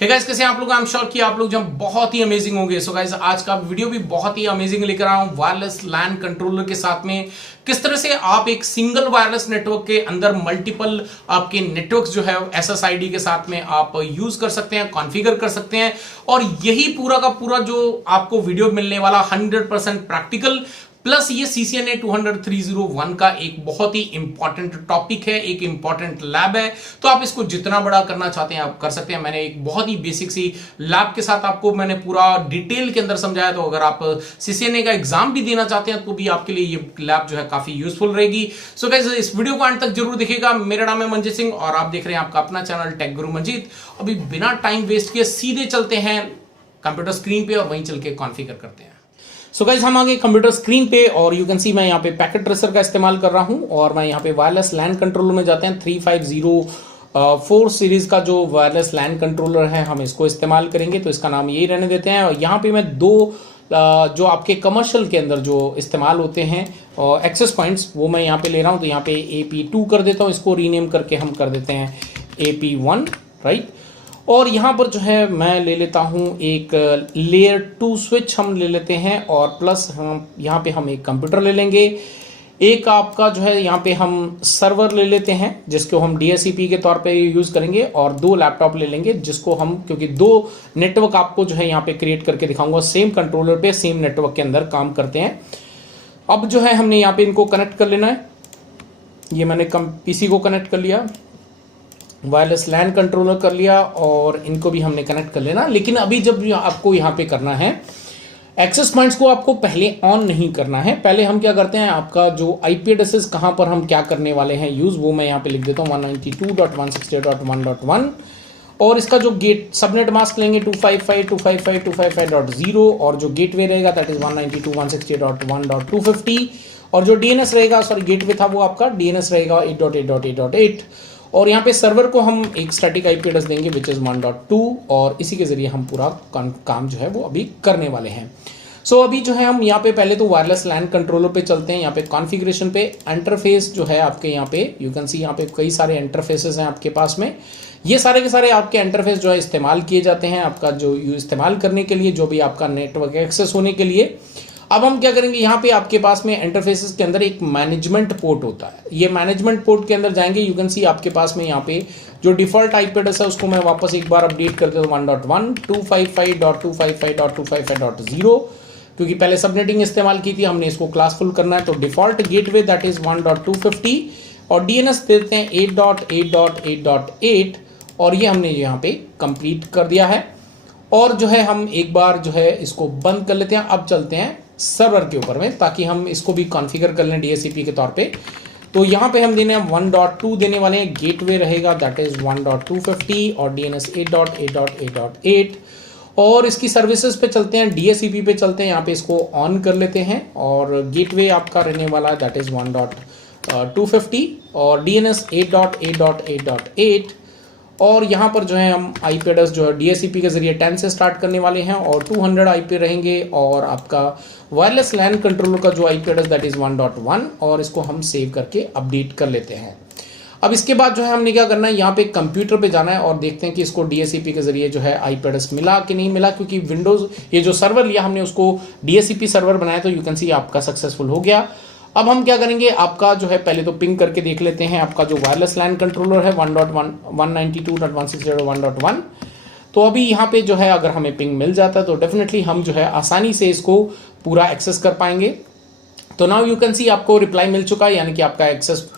Hey guys, कैसे हैं आप लोग। आई एम श्योर कि आप लोग जब बहुत ही अमेजिंग होंगे। सो गाइस, आज का वीडियो भी बहुत ही अमेजिंग लेकर आया हूं वायरलेस लैन कंट्रोलर के साथ में। किस तरह से आप एक सिंगल वायरलेस नेटवर्क के अंदर मल्टीपल आपके नेटवर्क्स जो है एसएसआईडी के साथ में आप यूज कर सकते हैं, कॉन्फ़िगर कर सकते हैं। और यही पूरा का पूरा जो आपको वीडियो मिलने वाला 100% प्रैक्टिकल प्लस ये CCNA 200-301 का एक बहुत ही इंपॉर्टेंट टॉपिक है, एक इंपॉर्टेंट लैब है। तो आप इसको जितना बड़ा करना चाहते हैं आप कर सकते हैं। मैंने एक बहुत ही बेसिक सी लैब के साथ आपको मैंने पूरा डिटेल के अंदर समझाया। तो अगर आप CCNA का एग्जाम भी देना चाहते हैं तो भी आपके लिए ये लैब जो है काफी यूजफुल रहेगी। सो गाइस, इस वीडियो को अंत तक जरूर देखिएगा। मेरा नाम है मंजीत सिंह और आप देख रहे हैं आपका अपना चैनल टेक गुरु मंजीत। अभी बिना टाइम वेस्ट किए सीधे चलते हैं कंप्यूटर स्क्रीन पे और वहीं चल के कॉन्फ़िगर करते हैं। सो गाइस, हम आ गए कंप्यूटर स्क्रीन पे और यू कैन सी मैं यहाँ पे पैकेट ट्रेसर का इस्तेमाल कर रहा हूँ और मैं यहाँ पे वायरलेस लैन कंट्रोलर में जाते हैं। 3504 सीरीज का जो वायरलेस लैन कंट्रोलर है हम इसको इस्तेमाल करेंगे, तो इसका नाम यही रहने देते हैं। और यहाँ पे मैं दो जो आपके कमर्शियल के अंदर जो इस्तेमाल होते हैं एक्सेस पॉइंट्स वो मैं यहाँ पे ले रहा हूँ। तो यहाँ पे AP2 कर देता हूँ, इसको रीनेम करके हम कर देते हैं AP1, राइट। और यहाँ पर जो है मैं ले लेता हूँ एक लेयर 2 स्विच हम ले लेते हैं और प्लस हम यहाँ पे हम एक कंप्यूटर ले लेंगे। एक आपका जो है यहाँ पे हम सर्वर ले लेते हैं जिसको हम DSCP के तौर पे यूज़ करेंगे और दो लैपटॉप ले लेंगे जिसको हम, क्योंकि दो नेटवर्क आपको जो है यहाँ पे क्रिएट करके दिखाऊंगा, सेम कंट्रोलर पे सेम नेटवर्क के अंदर काम करते हैं। अब जो है हमने यहाँ पे इनको कनेक्ट कर लेना है। ये मैंने PC को कनेक्ट कर लिया, वायरलेस लैन कंट्रोलर कर लिया और इनको भी हमने कनेक्ट कर लेना। लेकिन अभी जब आपको यहाँ पे करना है एक्सेस पॉइंट्स को आपको पहले ऑन नहीं करना है। पहले हम क्या करते हैं, आपका जो IP एड्रेसेस कहाँ पर हम क्या करने वाले हैं यूज़, वो मैं यहाँ पे लिख देता हूँ 192.168.1.1 और इसका जो गेट सबनेट मास्क लेंगे 255.255.255.0 और जो गेटवे रहेगा दैट इज 192.168.1.250 और जो DNS रहेगा, सॉरी गेटवे था वो आपका DNS रहेगा 8.8.8.8 और यहाँ पे सर्वर को हम एक स्टैटिक IP एड्रेस देंगे विच इज़ 1.2 और इसी के जरिए हम पूरा काम जो है वो अभी करने वाले हैं। सो अभी जो है हम यहाँ पे पहले तो वायरलेस लैन कंट्रोलर पे चलते हैं। यहाँ पे कॉन्फ़िगरेशन पे इंटरफेस जो है आपके यहाँ पे यू कैन सी यहाँ पे कई सारे इंटरफेसेस हैं आपके पास में। ये सारे के सारे आपके इंटरफेस जो है इस्तेमाल किए जाते हैं आपका जो इस्तेमाल करने के लिए, जो भी आपका नेटवर्क एक्सेस होने के लिए। अब हम क्या करेंगे, यहाँ पे आपके पास में इंटरफेसेस के अंदर एक मैनेजमेंट पोर्ट होता है। ये मैनेजमेंट पोर्ट के अंदर जाएंगे, यू कैन सी आपके पास में यहाँ पे जो डिफॉल्ट IP एड्रेस है उसको मैं वापस एक बार अपडेट कर देता हूँ 1.1.255.255.255.0 क्योंकि पहले सबनेटिंग इस्तेमाल की थी, हमने इसको क्लासफुल करना है। तो डिफॉल्ट गेटवे दैट इज 1.250 और DNS देते हैं 8.8.8.8 और ये हमने यहाँ पे कंप्लीट कर दिया है। और जो है हम एक बार जो है इसको बंद कर लेते हैं। अब चलते हैं सर्वर के ऊपर में ताकि हम इसको भी कॉन्फ़िगर कर लें DSCP के तौर पे। तो यहाँ पे हम देने 1.2 देने वाले हैं, गेटवे रहेगा दैट इज 1.250 और DNS 8.8.8.8 और इसकी सर्विसेज पे चलते हैं, DSCP पे चलते हैं। यहाँ पे इसको ऑन कर लेते हैं और गेटवे आपका रहने वाला दैट इज 1.250 और DNS 8.8.8.8 और यहाँ पर जो है हम IP एड्रेस जो है DSCP के जरिए 10 से स्टार्ट करने वाले हैं और 200 IP रहेंगे और आपका वायरलेस लैन कंट्रोलर का जो IP एड्रेस दैट इज 1.1 और इसको हम सेव करके अपडेट कर लेते हैं। अब इसके बाद जो है हमने क्या करना है, यहाँ पे कंप्यूटर पे जाना है और देखते हैं कि इसको DSCP के जरिए जो है IP एड्रेस मिला कि नहीं मिला, क्योंकि विंडोज ये जो सर्वर लिया हमने उसको DSCP सर्वर बनाया तो यू कैन सी आपका सक्सेसफुल हो गया। अब हम क्या करेंगे, आपका जो है पहले तो पिंग करके देख लेते हैं। आपका जो वायरलेस लैन कंट्रोलर है 192.168.1.1 तो अभी यहाँ पे जो है अगर हमें पिंग मिल जाता है तो डेफिनेटली हम जो है आसानी से इसको पूरा एक्सेस कर पाएंगे। तो नाउ यू कैन सी आपको रिप्लाई मिल चुका है, यानी कि आपका एक्सेस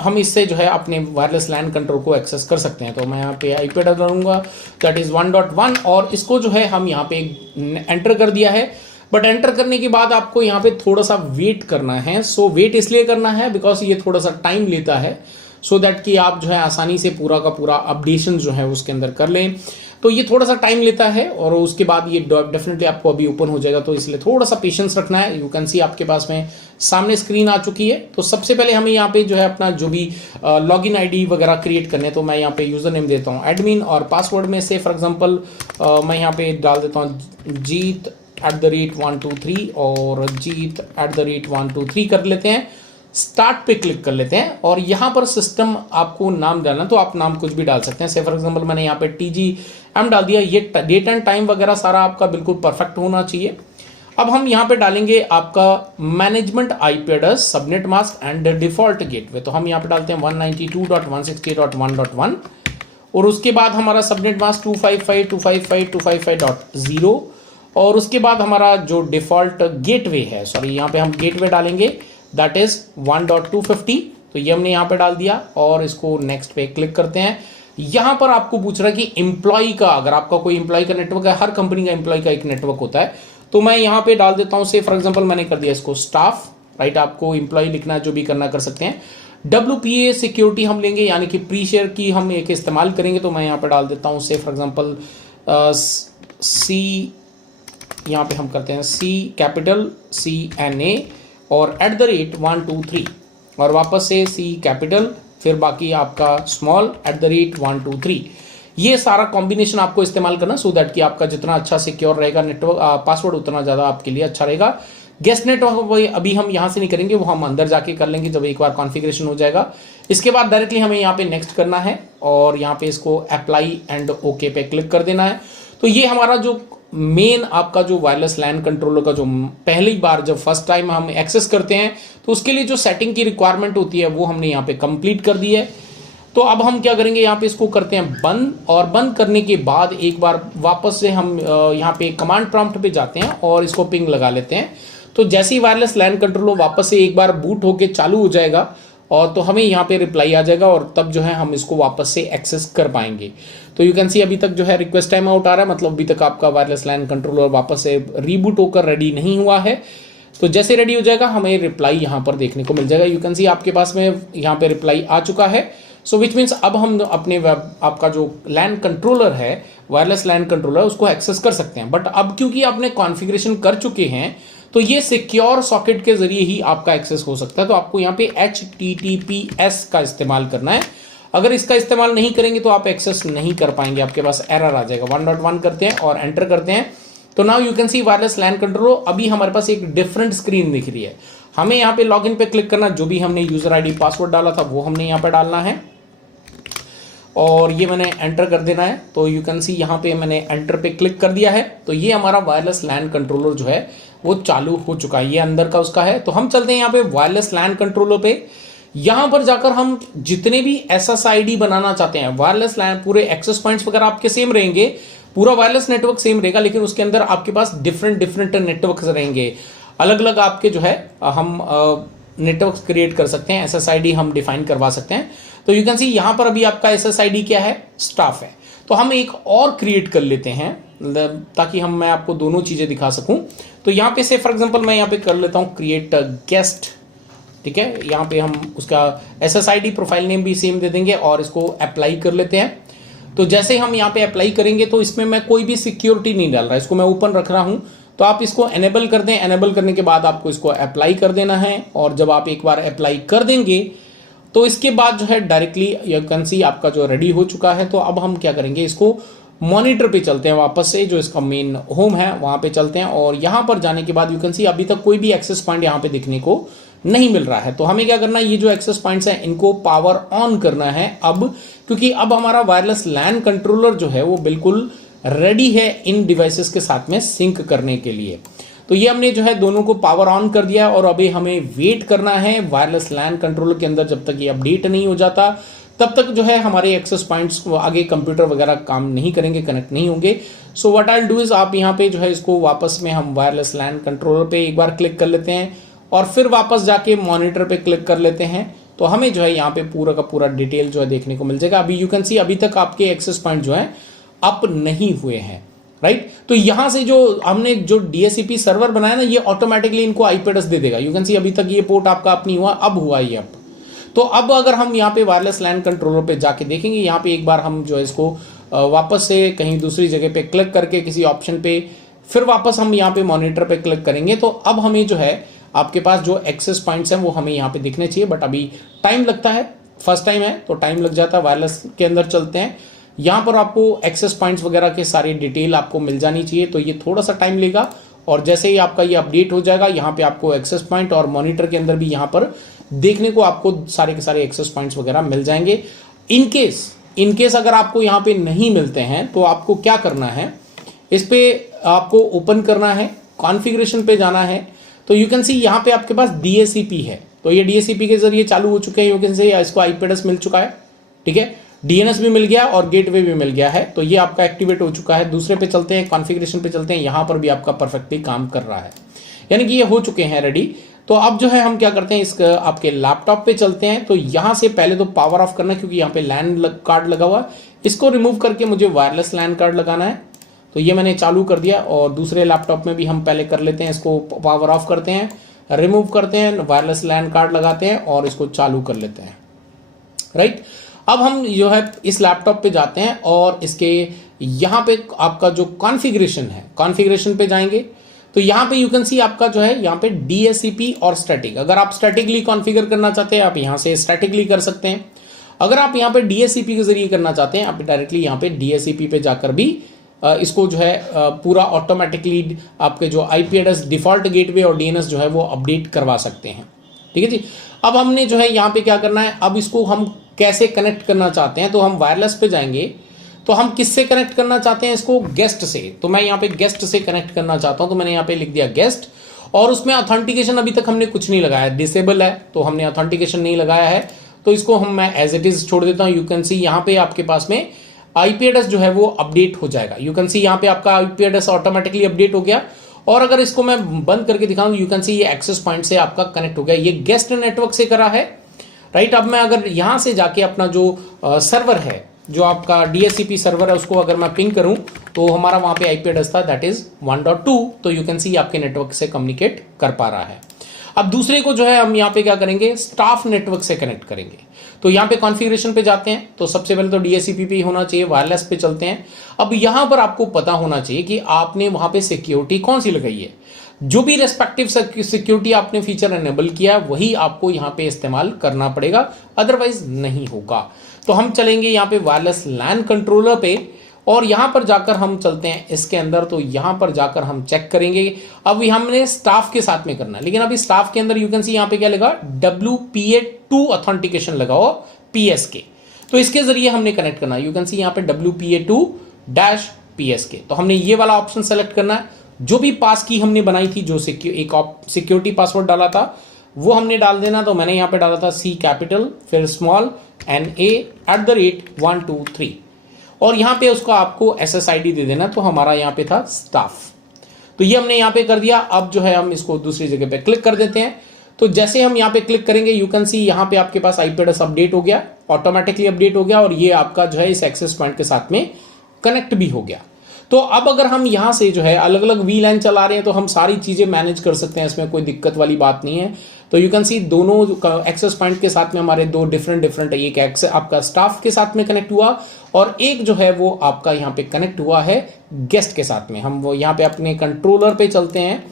हम इससे जो है अपने वायरलेस लैन कंट्रोल को एक्सेस कर सकते हैं। तो मैं यहाँ पे IP एड्रेस डालूंगा दैट इज 1.1 और इसको जो है हम यहाँ पे एंटर कर दिया है। बट एंटर करने के बाद आपको यहाँ पे थोड़ा सा वेट करना है। सो वेट इसलिए करना है बिकॉज ये थोड़ा सा टाइम लेता है सो दैट कि आप जो है आसानी से पूरा का पूरा अपडेशन जो है उसके अंदर कर लें। तो ये थोड़ा सा टाइम लेता है और उसके बाद ये डेफिनेटली आपको अभी ओपन हो जाएगा, तो इसलिए थोड़ा सा पेशेंस रखना है। यू कैन सी आपके पास में सामने स्क्रीन आ चुकी है। तो सबसे पहले हमें यहाँ पे जो है अपना जो भी लॉगिन ID वगैरह क्रिएट करने, तो मैं यहाँ पे यूजर नेम देता हूँ एडमिन और पासवर्ड में से फॉर एग्जाम्पल मैं यहाँ पे डाल देता हूँ Jeet@123 और Jeet@123 कर लेते हैं। स्टार्ट पे क्लिक कर लेते हैं और यहाँ पर सिस्टम आपको नाम डालना, तो आप नाम कुछ भी डाल सकते हैं। से फॉर एग्जांपल मैंने यहाँ पे TG हम डाल दिया। ये डेट एंड टाइम वगैरह सारा आपका बिल्कुल परफेक्ट होना चाहिए। अब हम यहाँ पे डालेंगे आपका management IP address, subnet mask and default gateway. तो हम यहाँ पे डालते हैं 192.168.1.1 और उसके बाद हमारा सबनेट मास्क 255.255.255.0 और उसके बाद हमारा जो डिफॉल्ट गेटवे है, सॉरी यहाँ पे हम गेटवे डालेंगे दैट इज 1.250। तो ये हमने यहाँ पे डाल दिया और इसको नेक्स्ट पे क्लिक करते हैं। यहां पर आपको पूछ रहा है कि एम्प्लॉय का, अगर आपका कोई एम्प्लॉय का नेटवर्क है, हर कंपनी का एम्प्लॉय का एक नेटवर्क होता है, तो मैं यहां पे डाल देता हूं से फॉर एग्जांपल मैंने कर दिया इसको स्टाफ, राइट। आपको एम्प्लॉय लिखना है, जो भी करना कर सकते हैं। WPA सिक्योरिटी हम लेंगे, यानी कि प्री शेयर की हम एक इस्तेमाल करेंगे, तो मैं यहां पे डाल देता हूं से फॉर एग्जांपल सी, यहां पे हम करते हैं C कैपिटल CNA और @123 और वापस से C कैपिटल, फिर बाकी आपका स्मॉल @123। ये सारा कॉम्बिनेशन आपको इस्तेमाल करना सो दैट कि आपका जितना अच्छा सिक्योर रहेगा नेटवर्क पासवर्ड, उतना ज़्यादा आपके लिए अच्छा रहेगा। गेस्ट नेटवर्क अभी हम यहाँ से नहीं करेंगे, वो हम अंदर जाके कर लेंगे जब एक बार कॉन्फ़िगरेशन हो जाएगा। इसके बाद डायरेक्टली हमें यहाँ पे नेक्स्ट करना है और यहाँ पे इसको अप्लाई एंड ओके पे क्लिक कर देना है। तो ये हमारा जो मेन आपका जो वायरलेस लैन कंट्रोलर का जो पहली बार जब फर्स्ट टाइम हम एक्सेस करते हैं तो उसके लिए जो सेटिंग की रिक्वायरमेंट होती है वो हमने यहाँ पे कंप्लीट कर दी है। तो अब हम क्या करेंगे, यहाँ पे इसको करते हैं बंद और बंद करने के बाद एक बार वापस से हम यहाँ पे कमांड प्रॉम्प्ट पे जाते हैं और इसको पिंग लगा लेते हैं। तो जैसे ही वायरलेस लैन कंट्रोलर वापस से एक बार बूट होके चालू हो जाएगा और तो हमें यहाँ पे रिप्लाई आ जाएगा और तब जो है हम इसको वापस से एक्सेस कर पाएंगे। तो यू कैन सी अभी तक जो है रिक्वेस्ट टाइम आउट आ रहा है, मतलब अभी तक आपका वायरलेस लैन कंट्रोलर वापस से रीबूट होकर रेडी नहीं हुआ है। तो जैसे रेडी हो जाएगा हमें रिप्लाई यहाँ पर देखने को मिल जाएगा। यू कैन सी आपके पास में यहाँ पे रिप्लाई आ चुका है। सो विच मीन्स अब हम अपने आपका जो लैन कंट्रोलर है, वायरलेस लैन कंट्रोलर, उसको एक्सेस कर सकते हैं। बट अब क्योंकि आपने कॉन्फ़िगरेशन कर चुके हैं तो ये सिक्योर सॉकेट के जरिए ही आपका एक्सेस हो सकता है। तो आपको यहाँ पे HTTPS का इस्तेमाल करना है। अगर इसका इस्तेमाल नहीं करेंगे तो आप एक्सेस नहीं कर पाएंगे, आपके पास एरर आ जाएगा। 1.1 करते हैं और एंटर करते हैं। तो now you can see wireless LAN controller, अभी हमारे पास एक डिफरेंट स्क्रीन दिख रही है। हमें यहाँ पे लॉगिन पे क्लिक करना, जो भी हमने यूजर आईडी पासवर्ड डाला था वो हमने यहाँ पे डालना है और ये मैंने एंटर कर देना है। तो यू कैन सी यहाँ पे मैंने एंटर पे क्लिक कर दिया है। तो ये हमारा वायरलेस लैन कंट्रोलर जो है वो चालू हो चुका है, ये अंदर का उसका है। तो हम चलते हैं यहाँ पे वायरलेस लैन कंट्रोलर पे। यहाँ पर जाकर हम जितने भी SSID बनाना चाहते हैं, वायरलेस लैन पूरे एक्सेस पॉइंट्स वगैरह आपके सेम रहेंगे, पूरा वायरलेस नेटवर्क सेम रहेगा, लेकिन उसके अंदर आपके पास डिफरेंट डिफरेंट नेटवर्क्स रहेंगे। अलग अलग आपके जो है हम नेटवर्क्स क्रिएट कर सकते हैं, SSID हम डिफाइन करवा सकते हैं। तो यू कैन सी यहाँ पर अभी आपका SSID क्या है, स्टाफ है। तो हम एक और क्रिएट कर लेते हैं ताकि मैं आपको दोनों चीजें दिखा सकूं। तो यहाँ पे से फॉर एग्जांपल मैं यहाँ पे कर लेता हूँ क्रिएट गेस्ट, ठीक है। यहाँ पे हम उसका SSID प्रोफाइल नेम भी सेम दे देंगे और इसको अप्लाई कर लेते हैं। तो जैसे हम यहाँ पे अप्लाई करेंगे तो इसमें मैं कोई भी सिक्योरिटी नहीं डाल रहा, इसको मैं ओपन रख रहा हूँ। तो आप इसको एनेबल कर दें। एनेबल करने के बाद आपको इसको अप्लाई कर देना है और जब आप एक बार अप्लाई कर देंगे तो इसके बाद जो है डायरेक्टली यू कैन सी आपका जो रेडी हो चुका है। तो अब हम क्या करेंगे, इसको मॉनिटर पे चलते हैं, वापस से जो इसका मेन होम है वहां पे चलते हैं और यहां पर जाने के बाद यू कैन सी अभी तक कोई भी एक्सेस पॉइंट यहां पे दिखने को नहीं मिल रहा है। तो हमें क्या करना है, ये जो एक्सेस पॉइंट्स हैं इनको पावर ऑन करना है अब, क्योंकि अब हमारा वायरलेस लैन कंट्रोलर जो है वो बिल्कुल रेडी है इन डिवाइसेस के साथ में सिंक करने के लिए। तो ये हमने जो है दोनों को पावर ऑन कर दिया और अभी हमें वेट करना है वायरलेस लैन कंट्रोलर के अंदर। जब तक ये अपडेट नहीं हो जाता तब तक जो है हमारे एक्सेस पॉइंट्स आगे कंप्यूटर वगैरह काम नहीं करेंगे, कनेक्ट नहीं होंगे। So what I will do is, आप यहाँ पे जो है इसको वापस में हम वायरलेस लैन कंट्रोलर पे एक बार क्लिक कर लेते हैं और फिर वापस जाके मॉनिटर पे क्लिक कर लेते हैं। तो हमें जो है यहाँ पे पूरा का पूरा डिटेल जो है देखने को मिल जाएगा। अभी यू कैन सी अभी तक आपके एक्सेस पॉइंट जो है अप नहीं हुए हैं, राइट। तो यहां से जो हमने जो DHCP सर्वर बनाया ना, ये ऑटोमेटिकली इनको IP एड्रेस दे देगा। यू कैन सी अभी तक ये पोर्ट आपका अप नहीं हुआ, अब हुआ ये अप। तो अब अगर हम यहाँ पे वायरलेस लैन कंट्रोलर पे जाके देखेंगे, यहाँ पे एक बार हम जो है इसको वापस से कहीं दूसरी जगह पे क्लिक करके किसी ऑप्शन पे फिर वापस हम यहाँ पे मॉनिटर पे क्लिक करेंगे। तो अब हमें जो है आपके पास जो एक्सेस पॉइंट्स हैं वो हमें यहाँ पे दिखने चाहिए, बट अभी टाइम लगता है, फर्स्ट टाइम है तो टाइम लग जाता है। वायरलेस के अंदर चलते हैं, यहाँ पर आपको एक्सेस पॉइंट्स वगैरह के सारी डिटेल आपको मिल जानी चाहिए। तो ये थोड़ा सा टाइम लेगा और जैसे ही आपका ये अपडेट हो जाएगा यहाँ पे आपको एक्सेस पॉइंट और मॉनिटर के अंदर भी यहाँ पर देखने को आपको सारे के सारे एक्सेस पॉइंट्स वगैरह मिल जाएंगे। इन केस इनकेस अगर आपको यहाँ पे नहीं मिलते हैं तो आपको क्या करना है, इस पे आपको ओपन करना है, कॉन्फ़िगरेशन पे जाना है। तो यू कैन सी यहाँ पे आपके पास DHCP है, तो ये DHCP के जरिए चालू हो चुके हैं। यू कैन सी इसको IP एड्रेस मिल चुका है, ठीक है, DNS भी मिल गया और गेटवे भी मिल गया है, तो ये आपका एक्टिवेट हो चुका है। दूसरे पे चलते हैं, कॉन्फ़िगरेशन पे चलते हैं, यहाँ पर भी आपका परफेक्टली काम कर रहा है, यानी कि ये हो चुके हैं रेडी। तो अब जो है हम क्या करते हैं, इस आपके लैपटॉप पे चलते हैं। तो यहाँ से पहले तो पावर ऑफ करना है, क्योंकि यहाँ पे लैन कार्ड लगा हुआ है, इसको रिमूव करके मुझे वायरलेस लैन कार्ड लगाना है। तो ये मैंने चालू कर दिया, और दूसरे लैपटॉप में भी हम पहले कर लेते हैं, इसको पावर ऑफ करते हैं, रिमूव करते हैं, वायरलेस लैन कार्ड लगाते हैं और इसको चालू कर लेते हैं, राइट। अब हम जो है इस लैपटॉप पे जाते हैं और इसके यहाँ पे आपका जो कॉन्फ़िगरेशन है, कॉन्फ़िगरेशन पे जाएंगे। तो यहाँ पे यू कैन सी आपका जो है यहाँ पे DHCP और स्टैटिक, अगर आप स्टैटिकली कॉन्फ़िगर करना चाहते हैं आप यहाँ से स्टैटिकली कर सकते हैं। अगर आप यहाँ पे DHCP के जरिए करना चाहते हैं आप डायरेक्टली यहाँ पे DHCP पे जाकर भी इसको जो है पूरा ऑटोमेटिकली आपके जो IP एड्रेस, डिफॉल्ट गेटवे और DNS जो है वो अपडेट करवा सकते हैं, ठीक है जी। अब हमने जो है यहाँ पे क्या करना है, अब इसको हम कैसे कनेक्ट करना चाहते हैं, तो हम वायरलेस पे जाएंगे। तो हम किससे कनेक्ट करना चाहते हैं इसको, गेस्ट से। तो मैं यहाँ पे गेस्ट से कनेक्ट करना चाहता हूँ, तो मैंने यहाँ पे लिख दिया गेस्ट, और उसमें ऑथेंटिकेशन अभी तक हमने कुछ नहीं लगाया, डिसेबल है, तो हमने ऑथेंटिकेशन नहीं लगाया है, तो इसको मैं एज इट इज छोड़ देता हूँ। यू कैन सी यहाँ पे आपके पास में IP एड्रेस जो है वो अपडेट हो जाएगा। यू कैन सी यहाँ पे आपका IP एड्रेस ऑटोमेटिकली अपडेट हो गया। और अगर इसको मैं बंद करके दिखाऊं, यू कैन सी ये एक्सेस पॉइंट से आपका कनेक्ट हो गया, ये गेस्ट नेटवर्क से करा है, राइट। अब मैं अगर यहाँ से जाके अपना जो सर्वर है, जो आपका DHCP सर्वर है, उसको अगर मैं पिंग करूं तो हमारा वहां पे IP एड्रेस था दैट इज 1.2, तो यू कैन सी आपके नेटवर्क से कम्युनिकेट कर पा रहा है। अब दूसरे को जो है हम यहाँ पे क्या करेंगे, स्टाफ नेटवर्क से कनेक्ट करेंगे। तो यहाँ पे कॉन्फ़िगरेशन पे जाते हैं, तो सबसे पहले तो DHCP पे होना चाहिए, वायरलेस पे चलते हैं। अब यहाँ पर आपको पता होना चाहिए कि आपने वहां पे सिक्योरिटी कौन सी लगाई है, जो भी रेस्पेक्टिव सिक्योरिटी आपने फीचर एनेबल किया वही आपको यहाँ पे इस्तेमाल करना पड़ेगा, अदरवाइज नहीं होगा। तो हम चलेंगे यहाँ पे वायरलेस लैन कंट्रोलर पे, और यहाँ पर जाकर हम चलते हैं इसके अंदर। तो यहाँ पर जाकर हम चेक करेंगे, अब हमने स्टाफ के साथ में करना है, लेकिन अभी स्टाफ के अंदर यू कैन सी यहाँ पे क्या लगा, WPA2 ऑथेंटिकेशन लगाओ PSK, तो इसके जरिए हमने कनेक्ट करना है। यू कैन सी यहाँ पे WPA2-PSK, तो हमने ये वाला ऑप्शन सेलेक्ट करना है। जो भी पास की हमने बनाई थी, जो एक सिक्योरिटी पासवर्ड डाला था वो हमने डाल देना। तो मैंने यहाँ पे डाला था C कैपिटल फिर स्मॉल NA@123, और यहाँ पे उसको आपको SSID दे देना। तो हमारा यहाँ पे था स्टाफ, तो ये हमने यहाँ पे कर दिया। अब जो है हम इसको दूसरी जगह पे क्लिक कर देते हैं। तो जैसे हम यहाँ पे क्लिक करेंगे, यू कैन सी यहाँ पे आपके पास IP एड्रेस अपडेट हो गया, ऑटोमेटिकली अपडेट हो गया, और ये आपका जो है इस एक्सेस पॉइंट के साथ में कनेक्ट भी हो गया। तो अब अगर हम यहाँ से जो है अलग अलग VLAN चला रहे हैं तो हम सारी चीजें मैनेज कर सकते हैं, इसमें कोई दिक्कत वाली बात नहीं है। तो यू कैन सी दोनों एक्सेस पॉइंट के साथ में हमारे दो डिफरेंट एक एक्सेस आपका स्टाफ के साथ में कनेक्ट हुआ, और एक जो है वो आपका यहाँ पे कनेक्ट हुआ है गेस्ट के साथ में। हम वो यहाँ पे अपने कंट्रोलर पे चलते हैं,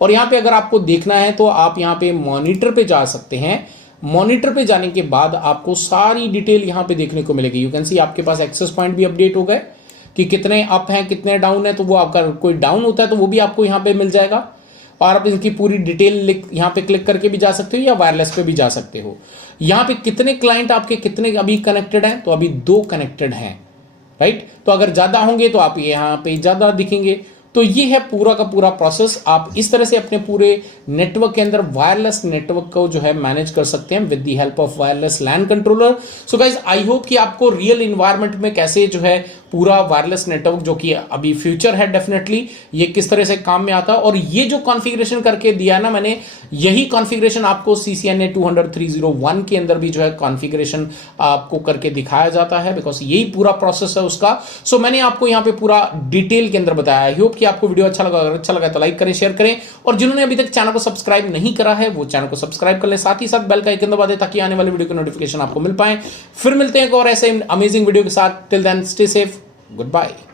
और यहाँ पे अगर आपको देखना है तो आप यहाँ पे मॉनिटर पे जा सकते हैं। मॉनिटर पे जाने के बाद आपको सारी डिटेल यहाँ पे देखने को मिलेगी। यू कैन सी आपके पास एक्सेस पॉइंट भी अपडेट हो गए कि कितने अप हैं कितने डाउन है, तो वो आपका कोई डाउन होता है तो वो भी आपको यहाँ पे मिल जाएगा, और आप इनकी पूरी डिटेल यहाँ पे क्लिक करके भी जा सकते हो या वायरलेस पे भी जा सकते हो। यहाँ पे कितने क्लाइंट आपके कितने अभी कनेक्टेड हैं, तो अभी 2 कनेक्टेड हैं, राइट। तो अगर ज़्यादा होंगे तो आप यहाँ पे ज़्यादा दिखेंगे। तो ये है पूरा का पूरा प्रोसेस। आप इस तरह से अपने पूरे नेटवर्क के अंदर वायरलेस नेटवर्क को जो है मैनेज कर सकते हैं with the help of wireless LAN controller. So guys I hope कि आपको रियल इन्वायरमेंट में कैसे जो है पूरा वायरलेस नेटवर्क जो कि अभी फ्यूचर है डेफिनेटली ये किस तरह से काम में आता है। और ये जो कॉन्फ़िगरेशन करके दिया ना मैंने, यही कॉन्फ़िगरेशन आपको CCNA 200-301 के अंदर भी जो है कॉन्फ़िगरेशन आपको करके दिखाया जाता है, बिकॉज यही पूरा प्रोसेस है उसका। सो मैंने आपको यहाँ पे पूरा डिटेल के अंदर बताया। आई होप कि आपको वीडियो अच्छा लगा। अगर अच्छा लगा तो लाइक करें, शेयर करें, और जिन्होंने अभी तक चैनल को सब्सक्राइब नहीं करा है वो चैनल को सब्सक्राइब कर ले, साथ ही साथ बेल का आइकन दबा दें ताकि आने वाली वीडियो की नोटिफिकेशन आपको मिल पाए। फिर मिलते हैं एक और ऐसे अमेजिंग वीडियो के साथ। Till then stay safe, good bye.